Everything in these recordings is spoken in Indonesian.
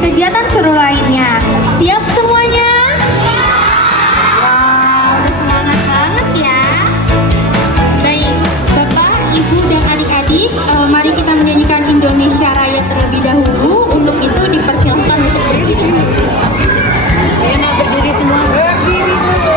kegiatan seru lainnya. Siap semuanya? Wow, udah semangat banget ya. Baik, Bapak, Ibu, dan adik-adik, mari kita menyanyikan Indonesia Raya terlebih dahulu. Untuk itu dipersilahkan untuk berdiri. Ayo berdiri semua. Berdiri dulu.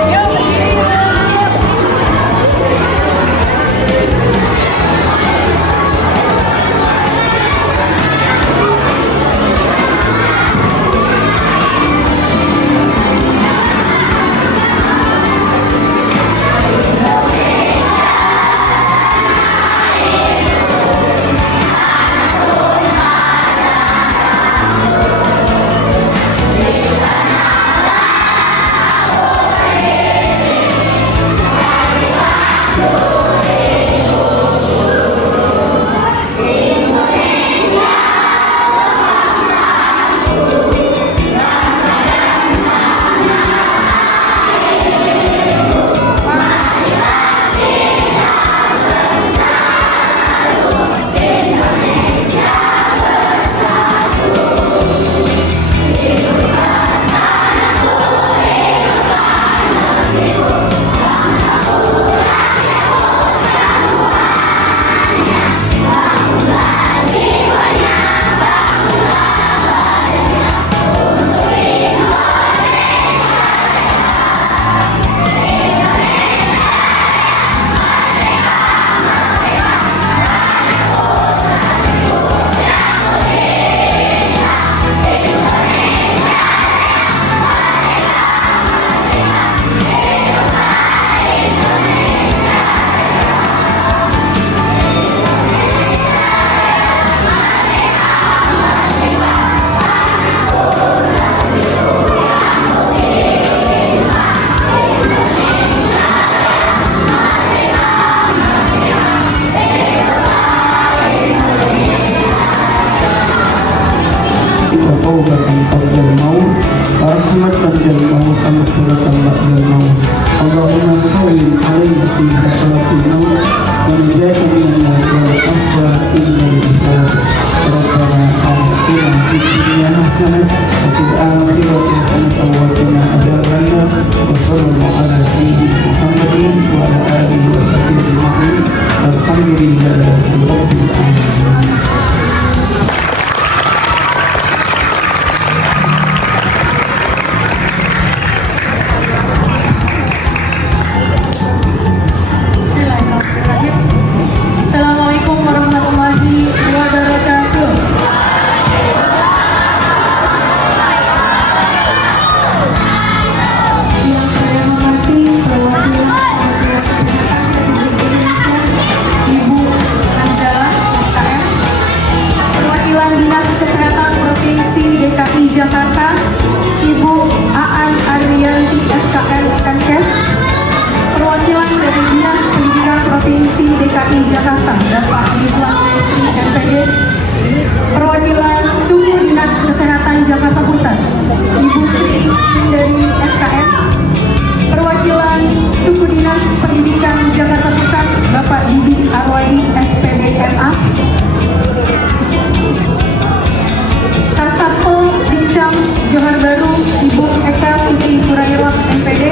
Assalamualaikum warahmatullahi wabarakatuh. Yang saya hormati perwakilan Kementerian Kesehatan Republik Indonesia, Ibu Angela SKM, perwakilan Dinas Kesehatan Provinsi DKI Jakarta, Ibu Aan Ariyanti SKM Kemenkes, perwakilan dari Dinas Pendidikan Provinsi DKI Jakarta, Bapak Ridwan Mesri MPD, perwakilan suku Dinas Kesehatan Jakarta Pusat, Ibu Sri dari SKM, perwakilan suku Dinas Pendidikan Jakarta Pusat, Bapak Didi Arwadi SPD MA, Kasatpol Dincam Johar Baru, Ibu Eka Siti Hurairah MPD,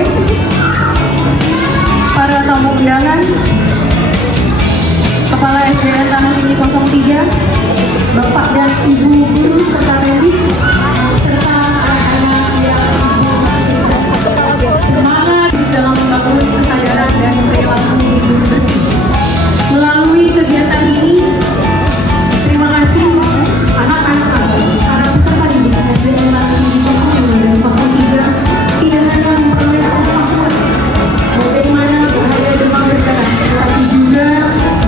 para tamu undangan, Kepala SDN Tanah Tinggi 03, Bapak dan Ibu guru serta redik, serta anak-anak yang semangat dalam membangun kesadaran dan perilaku hidup bersih. Melalui kegiatan ini, terima kasih anak-anak para peserta didik SDN Tanah Tinggi 02 dan 03 tidak hanya memperoleh pengetahuan bagaimana bahaya demam berdarah, tetapi juga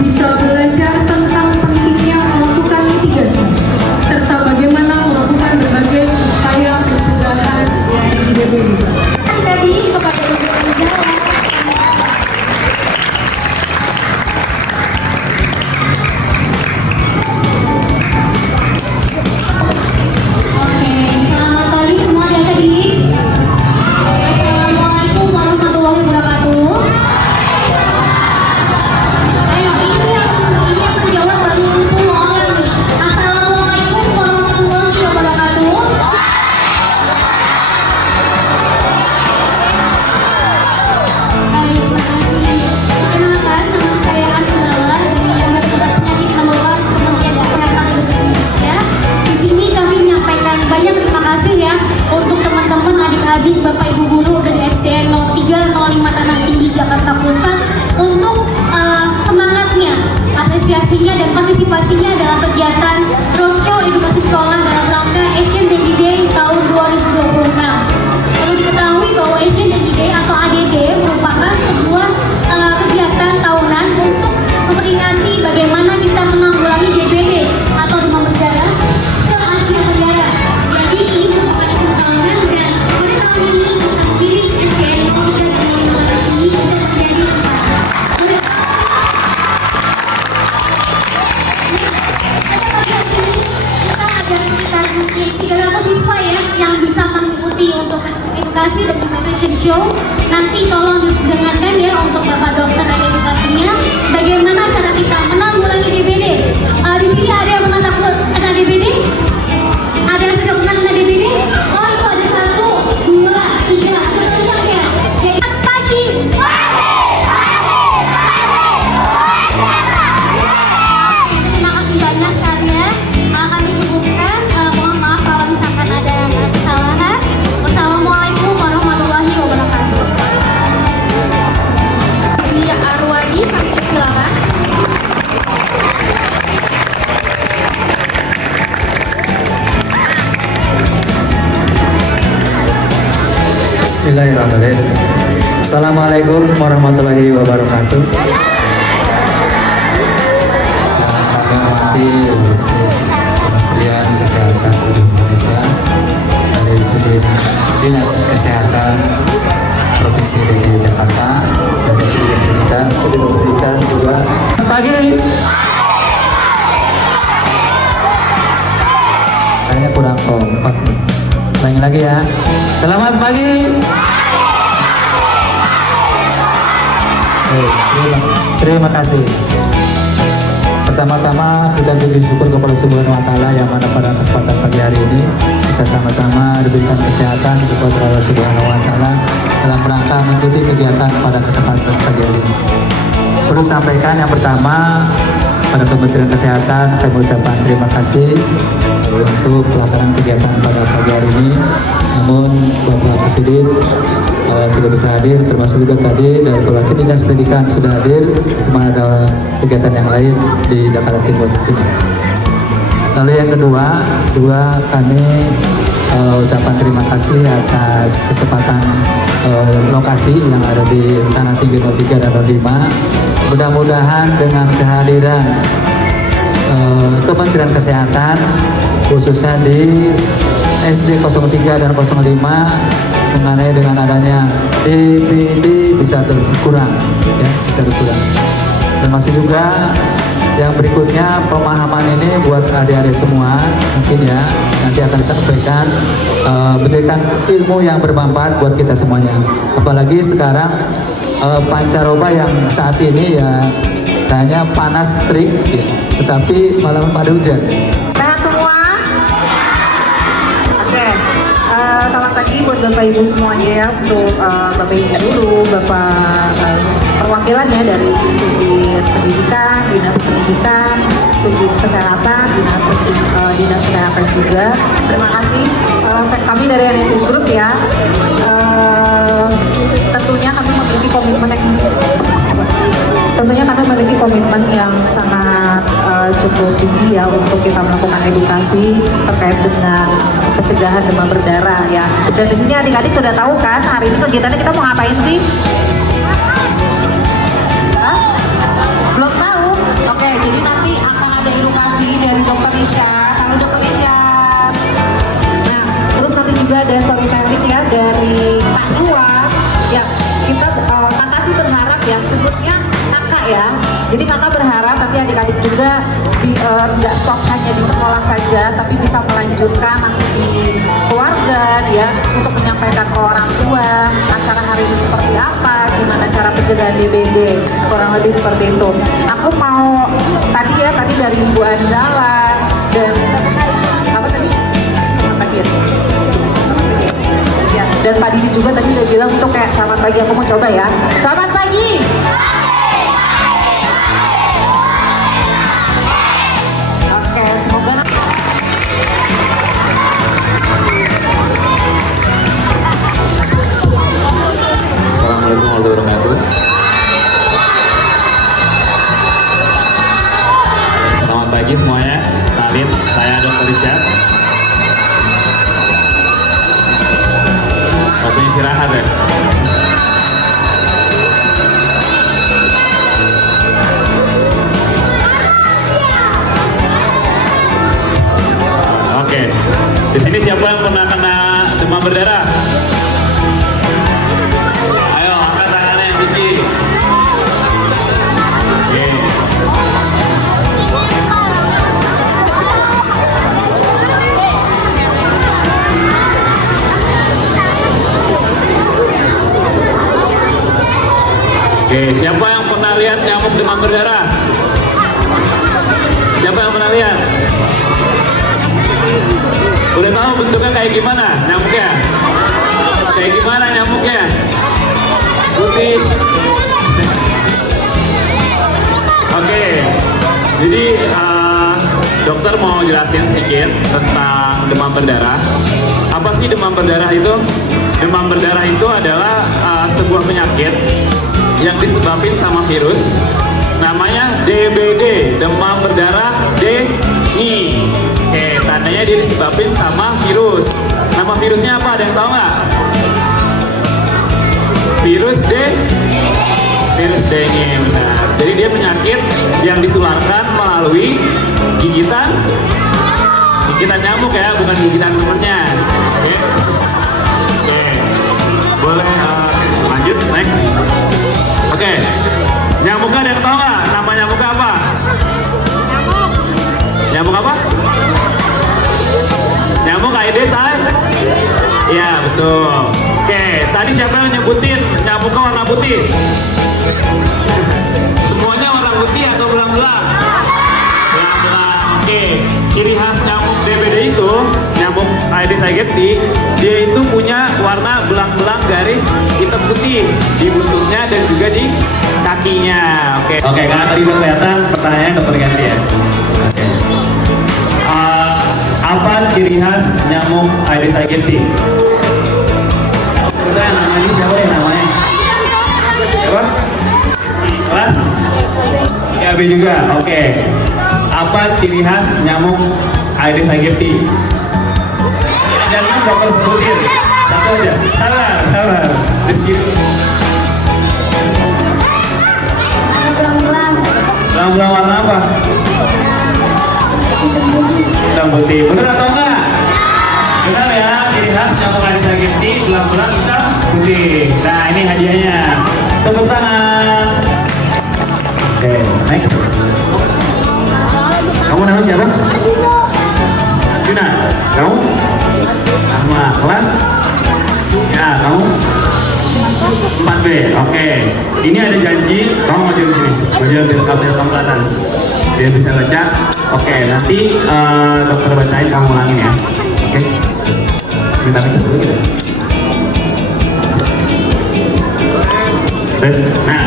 bisa belajar tentang pentingnya melakukan mitigasi serta 300 siswa ya yang bisa mengikuti untuk edukasi dan juga fashion show. Nanti tolong didengarkan ya untuk Bapak Dokter ada edukasinya. Bagaimana cara kita menanggulangi DBD? Di sini ada yang pernah takut kena DBD? Ada yang sudah pernah kena DBD? Oh itu ada 1, 2, 3, seterusnya ya. Jadi pagi. Terima kasih banyak sekalian. Kami cukupkan. Mohon maaf kalau misalkan ada kesalahan. Wassalamualaikum warahmatullahi wabarakatuh. Dia Arwadi, silakan. Bismillahirrahmanirrahim. Assalamualaikum warahmatullahi wabarakatuh. Kami hormati Kementerian Kesehatan Indonesia dari sudut Dinas Kesehatan Provinsi DKI Jakarta, dari sudut pendidikan juga. Pagi. Kayaknya kurang kompak. Ulangi lagi ya. Selamat pagi. Terima kasih. Pertama-tama kita bersyukur kepada Subhanahu wa Ta'ala yang mana pada kesempatan pagi hari ini kita sama-sama diberikan kesehatan kepada Allah Subhanahu wa Ta'ala dalam rangka mengikuti kegiatan pada kesempatan pagi hari ini. Perlu sampaikan yang pertama pada Kementerian Kesehatan kami ucapkan terima kasih untuk pelaksanaan kegiatan pada pagi hari ini. Namun Bapak Presiden tidak bisa hadir, termasuk juga tadi dari perwakilan Dinas Pendidikan sudah hadir, cuma ada kegiatan yang lain di Jakarta Timur. Lalu yang kedua juga kami ucapan terima kasih atas kesempatan lokasi yang ada di Tanah Tinggi 03 dan 05. Mudah-mudahan dengan kehadiran Kementerian Kesehatan khususnya di SD 03 dan 05 mengenai dengan adanya DBD bisa berkurang ya, bisa berkurang. Termasuk juga yang berikutnya pemahaman ini buat adik-adik semua mungkin ya nanti akan disampaikan berikan ilmu yang bermanfaat buat kita semuanya. Apalagi sekarang pancaroba yang saat ini ya kayaknya panas terik ya, tetapi malam pada hujan. Sehat semua? Oke, selamat pagi buat Bapak Ibu semuanya ya, untuk Bapak Ibu guru, Bapak perwakilannya dari Subdit Pendidikan, Dinas Pendidikan, Subdit Kesehatan, Dinas Kesehatan juga. Terima kasih kami dari NSIS Group ya. Tentunya kami memiliki komitmen yang sangat cukup tinggi ya untuk kita melakukan edukasi terkait dengan pencegahan demam berdarah ya. Dan di sini adik-adik sudah tahu kan hari ini kegiatannya kita mau ngapain sih? Hah? Belum tahu? Oke, jadi nanti akan ada edukasi dari Dr. Isya. Halo Dr. Isya. Nah, terus nanti juga ada storytelling ya dari Pak Iwan. Ya, kita kakak sih berharap ya, sebutnya kakak ya. Jadi kakak berharap nanti adik-adik juga nggak stop hanya di sekolah saja, tapi bisa melanjutkan nanti di keluarga ya, untuk menyampaikan ke orang tua acara hari ini seperti apa, gimana cara pencegahan DBD, kurang lebih seperti itu. Aku mau tadi dari Ibu Anzala dan apa tadi? Selamat pagi ya. Ya, dan Pak Didi juga tadi udah bilang untuk kayak selamat pagi, aku mau coba ya. Selamat pagi. Oke, semoga Assalamualaikum warahmatullahi wabarakatuh. Selamat pagi semuanya. Kenalin, saya Dr. Isya. Waktunya istirahat ya. Oke. Di sini siapa yang pernah kena demam berdarah? Ayo, angkat tangannya yang tinggi. Oke. Oke, siapa yang pernah lihat nyamuk demam berdarah? Siapa yang pernah lihat? Udah tahu bentuknya kayak gimana nyamuknya? Kayak gimana nyamuknya? Putih. Oke, jadi dokter mau jelasin sedikit tentang demam berdarah. Apa sih demam berdarah itu? Demam berdarah itu adalah sebuah penyakit yang disebabkan sama virus. Namanya DBD, demam berdarah dengue. Oke, tandanya dia disebabkan sama virus. Nama virusnya apa? Ada yang tahu nggak? Virus dengue, benar. Jadi dia penyakit yang ditularkan melalui gigitan nyamuk ya, bukan gigitan temennya. Oke, boleh lanjut next. Oke, nyamuknya ada yang tahu nggak? Nama nyamuknya apa? Nyamuk apa? Nyamuk Aedes aegypti. Iya betul. Oke, tadi siapa yang nyebutin nyamuknya warna putih? Semuanya warna putih atau belang-belang? Belang-belang. Oke, ciri khas nyamuk DBD itu, nyamuk Aedes aegypti, dia itu punya warna belang-belang garis hitam putih di buntutnya dan juga di kakinya. Oke, karena tadi udah kelihatan pertanyaannya dokter ganti ya. Oke. Apa ciri khas nyamuk Aedes aegypti? Udah namanya siapa ya namanya? Siapa? Kelas 3B juga. Oke. Apa ciri khas nyamuk Aedes aegypti? Jangan dokter sebutin. Satu aja. Sabar. Rizky. Belang-belang warna apa? Hitam putih. Benar atau enggak? Benar ya, ciri khas nyamuk Aedes aegypti belang-belang hitam putih. Nah, ini hadiahnya. Tepuk tangan. Oke, next. Kamu namanya siapa? Yuna. Kamu? Ahmad. Kelas? Ya, kamu? 4B. Oke. Ini ada janji. Kamu maju di sini. Maju di kamu kelihatan. Biar bisa baca. Oke, nanti dokter bacain kamu ulangin ya. Oke. Minta minta dulu gitu. Terus, nah.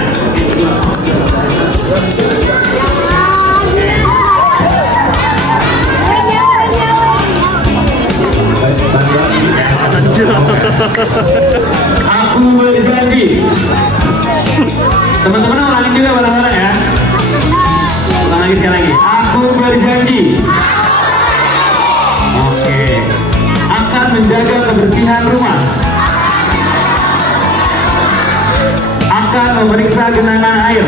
Aku berjanji. Teman-teman ulangin juga bareng-bareng ya. Ulang lagi sekali lagi. Aku berjanji. Oke. Akan menjaga kebersihan rumah. Akan memeriksa genangan air.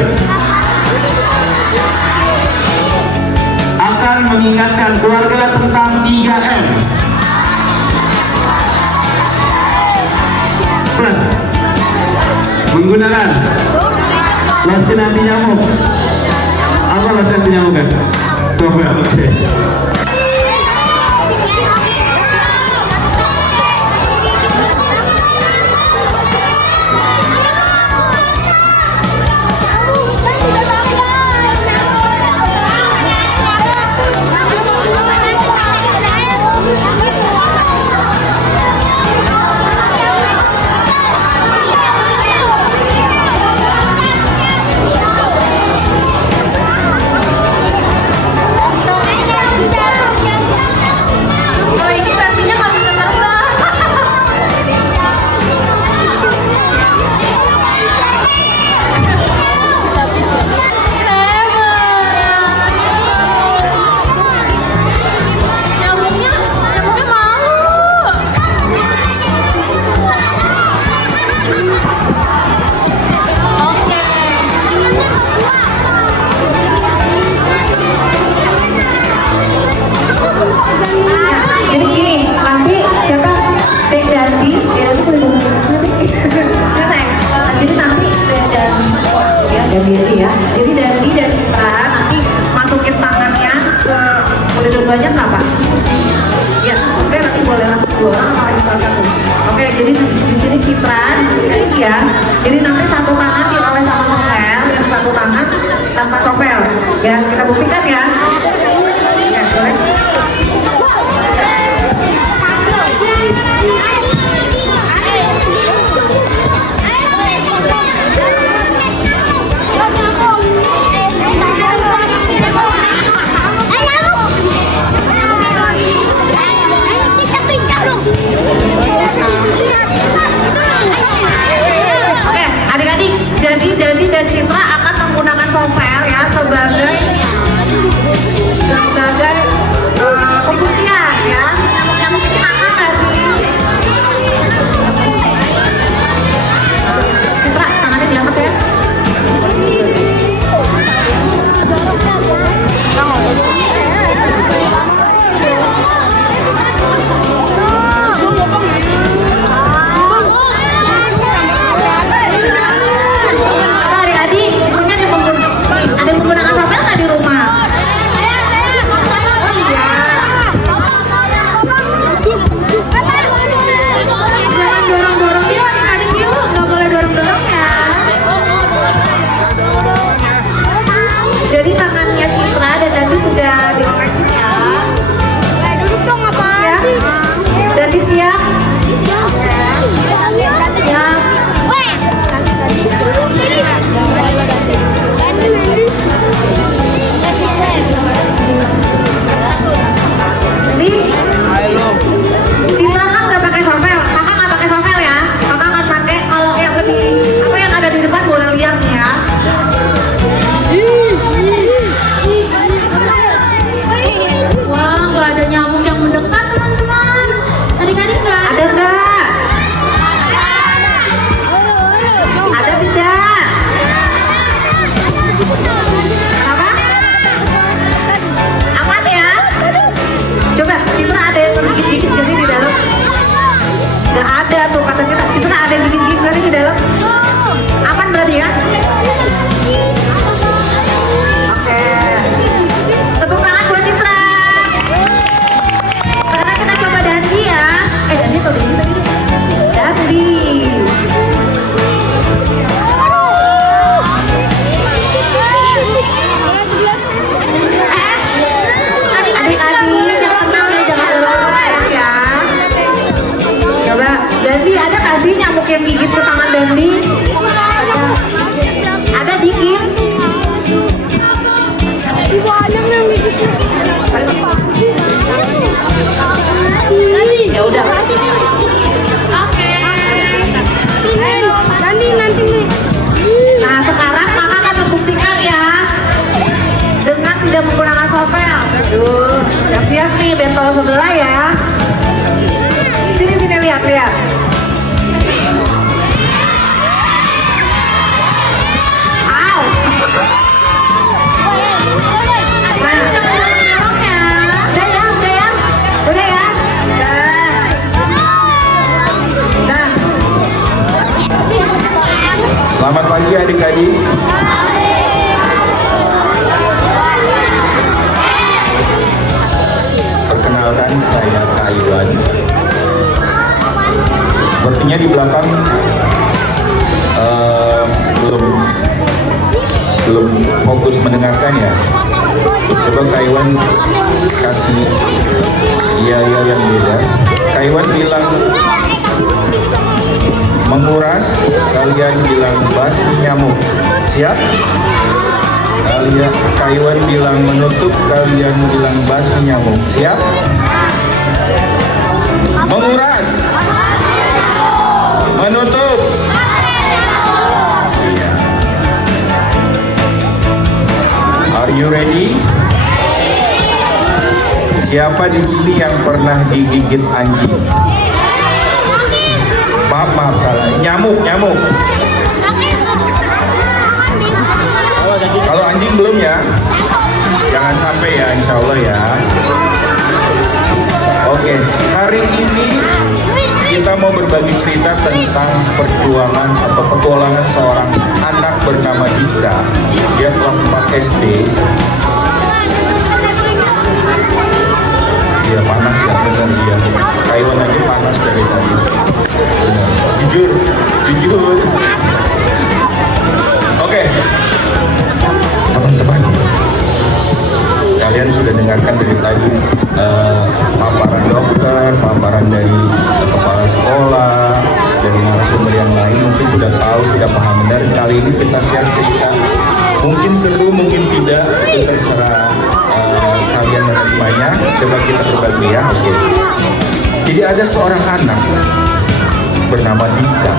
Akan mengingatkan keluarga tentang 3M. Plus menggunakan lotion anti nyamuk. Apa lotion anti nyamuk kan? Coba, oke. diri ya. Jadi dari kita nanti masukin tangannya ke boleh dua-duanya nggak Pak? Ya, oke nanti boleh langsung dua orang salah satu. Oke, jadi di sini Citra, di sini Lagi ya. Jadi nanti satu tangan dioleh sama-sama tanpa sovel. Ya, kita buktikan ya. Ya, boleh. Oke, adik-adik, jadi Dandi dan Citra akan menggunakan software ya sebagai pembuktian ya. Nyamuk ini makan nggak sih? Citra, tangannya diangkat ya. Adik-adik, di sini ada yang menggunakan software nggak di rumah? Jangan dorong-dorong yuk adik-adik yuk, nggak boleh dorong-dorong ya. Jadi tangannya Citra dan Dandi sudah dioperasi ya. Duduk dong, apaan Ya. sih? Dandi siap? Siap. Nih, Citra kan nggak pakai sovel, kakak nggak pakai sovel ya. Kakak akan pakai kalau yang lebih apa yang ada di depan boleh lihat nih ya. Wah, nggak ada nyamuk yang mendekat teman-teman. Adik-adik nggak Ada nggak? Ada tidak? Apa? Aman ya? Coba Citra ada yang gigit-gigit nggak sih di dalam? Nggak ada tuh kata Citra. Citra ada yang gigit-gigit nggak sih di dalam? Aman berarti ya? Oke. Tepuk tangan buat Citra. Sekarang kita coba Dandi ya. Dandi atau Dandi tadi? Dandi. Adik-adik yang tenang ya, jangan dorong-dorong ya. Coba Dandi, ada nggak sih nyamuk yang gigit ke tangan Dandi? Ada dikit? Ya udah. Nah sekarang kakak akan membuktikan ya dengan tidak menggunakan software. Aduh, siap-siap nih bentol sebelah ya. Sini lihat. Au. Udah ya. Nah. Selamat pagi adik-adik. Perkenalkan saya Taiwan. Sepertinya di belakang belum fokus mendengarkan ya. Coba Taiwan kasih iya yang beda. Taiwan bilang menguras, kalian bilang basmi nyamuk. Siap? Taiwan bilang menutup, kalian bilang basmi nyamuk. Siap? Menguras, menutup. Siap. Are you ready? Siapa di sini yang pernah digigit anjing? Maaf salah. Nyamuk. Kalau anjing belum ya? Jangan sampai ya, insya Allah ya. Oke, hari ini kita mau berbagi cerita tentang perjuangan atau petualangan seorang anak bernama Dika. Dia kelas 4 SD. Dia panas ya, benar dia. Taiwan aja panas dari tadi. Benar. Jujur. Oke. Teman-teman Mungkin seru, mungkin tidak, itu terserah kalian menerimanya. Coba kita berbagi ya, oke. Jadi ada seorang anak bernama Dika.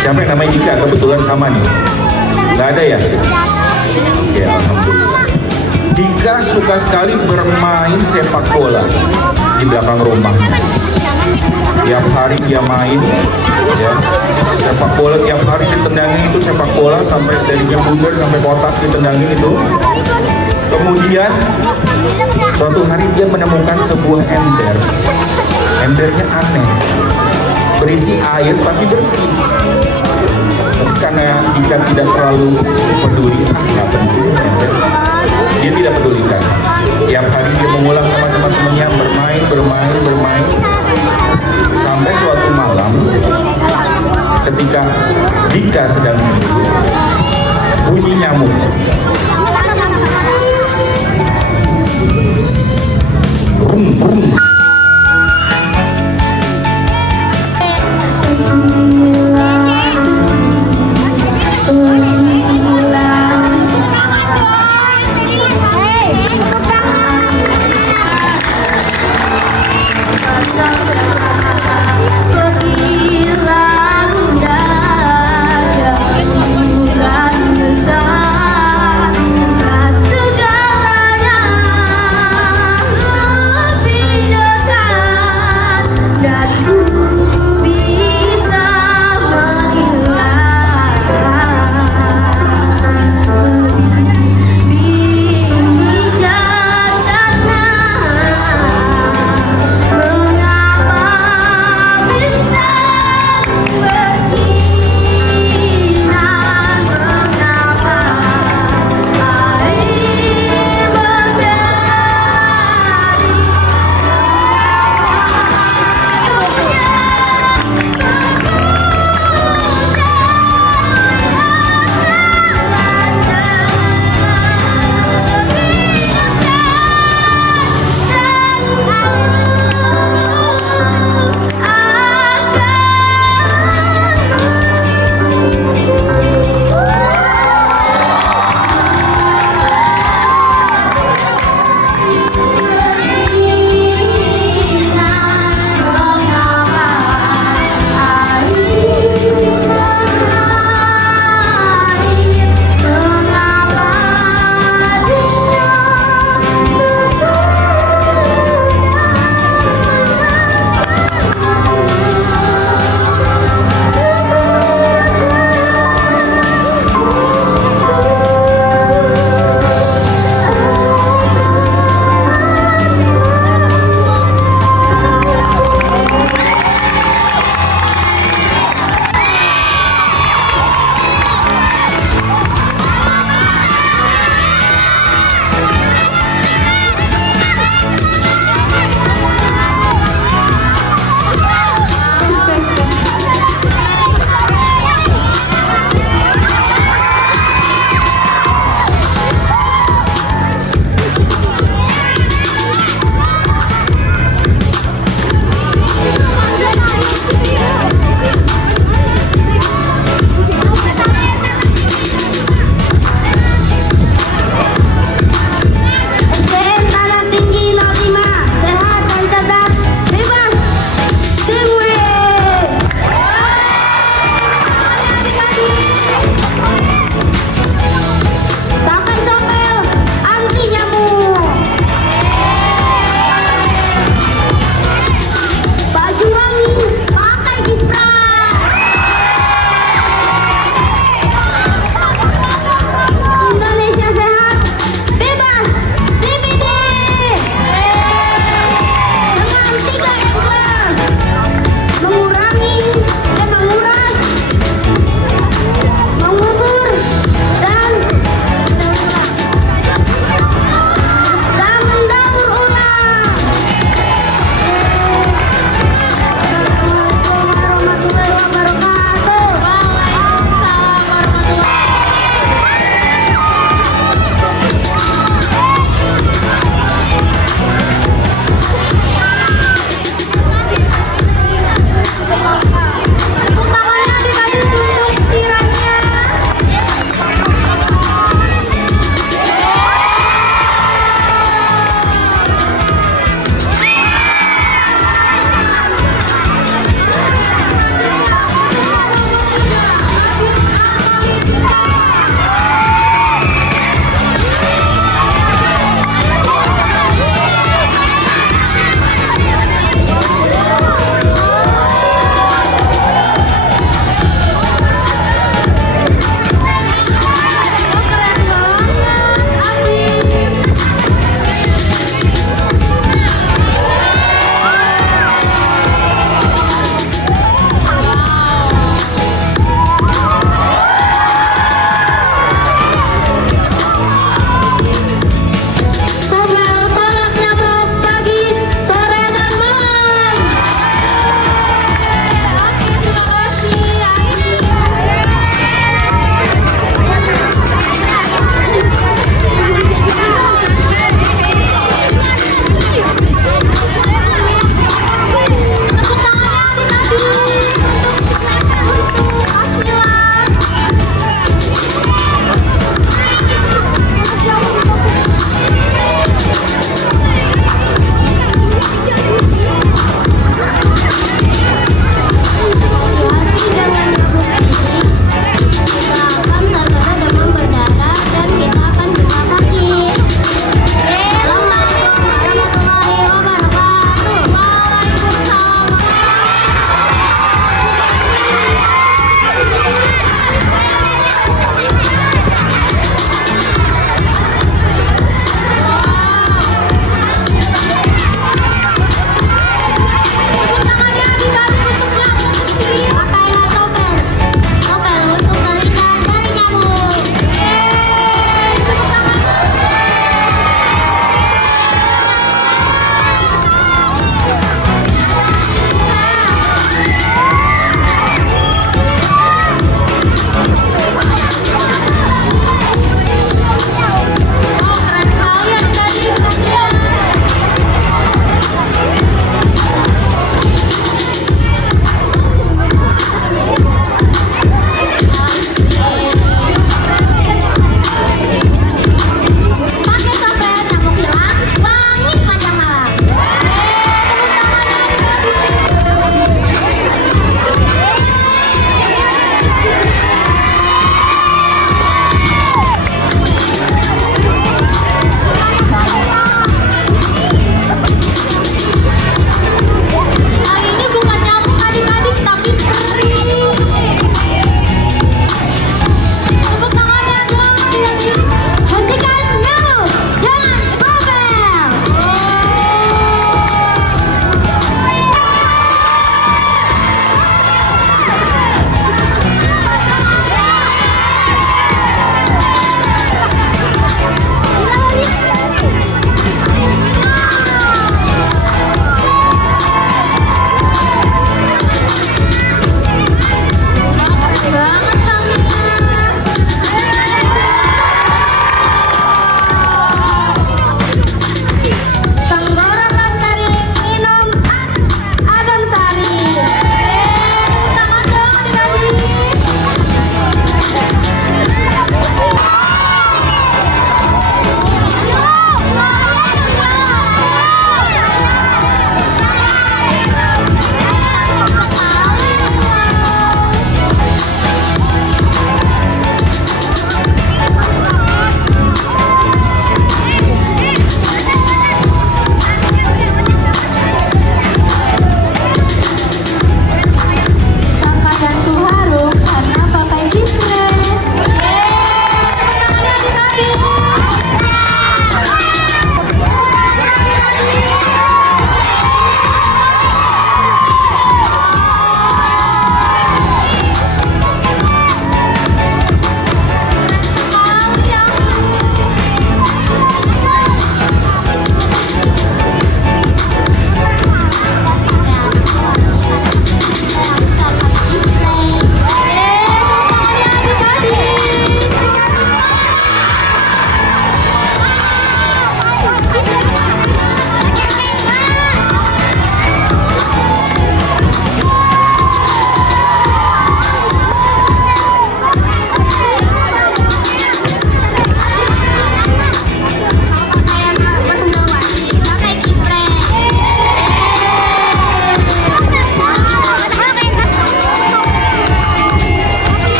Siapa yang namanya Dika? Kebetulan sama nih. Nggak ada ya? Oke, alhamdulillah. Dika suka sekali bermain sepak bola di belakang rumah. Tiap hari dia main, ya. Sepak bola tiap hari ditendangin itu sepak bola sampai darinya bundar sampai kotak ditendangin itu. Kemudian suatu hari dia menemukan sebuah ember. Embernya aneh, berisi air tapi bersih. Tapi karena Dika tidak terlalu peduli, nggak penting ember. Dia tidak pedulikan. Tiap hari dia mengulang sama teman-temannya bermain. Sampai suatu malam, ketika Dika sedang tidur, bunyi nyamuk. Brum, brum. Segalanya